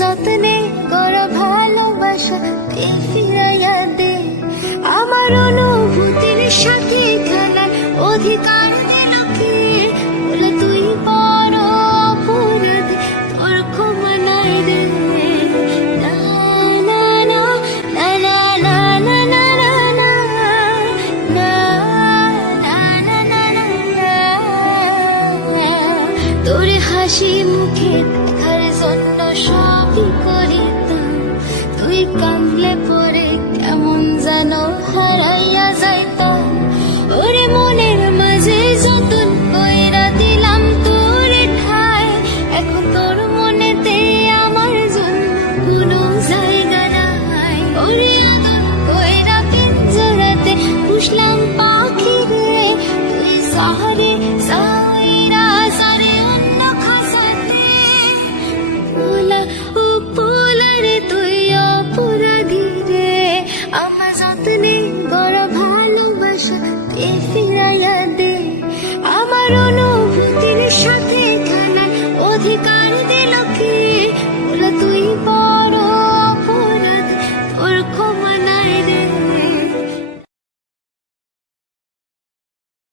যত্নে গড়া ভালোবাসা তুই ফিরাইয়া দে। আমার অনুভূতির সাথে খেলার অধিকার দিল কে? বলে তুই বড় অপরাধী, তোর ক্ষমা নাই রে। না না না না না না না না না না না না না। তোর হাসি মুখে দেখার জন্য সবই করিতাম, তুই কাঁদলে পরে কেমন যেন হারাইয়া যাইতাম।